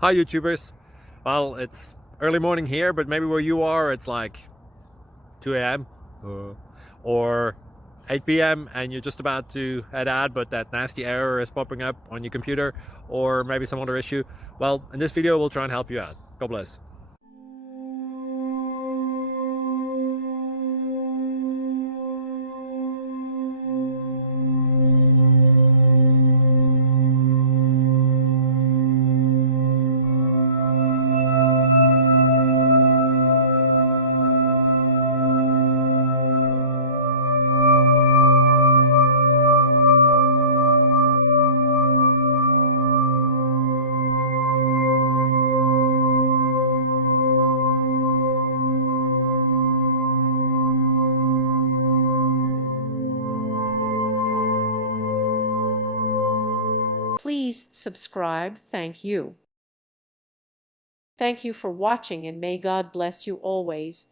Hi YouTubers. Well, it's early morning here, but maybe where you are it's like 2 a.m. or 8 p.m. and you're just about to head out, but that nasty error is popping up on your computer, or maybe some other issue. Well, in this video we'll try and help you out. God bless. Please subscribe. Thank you. Thank you for watching, and may God bless you always.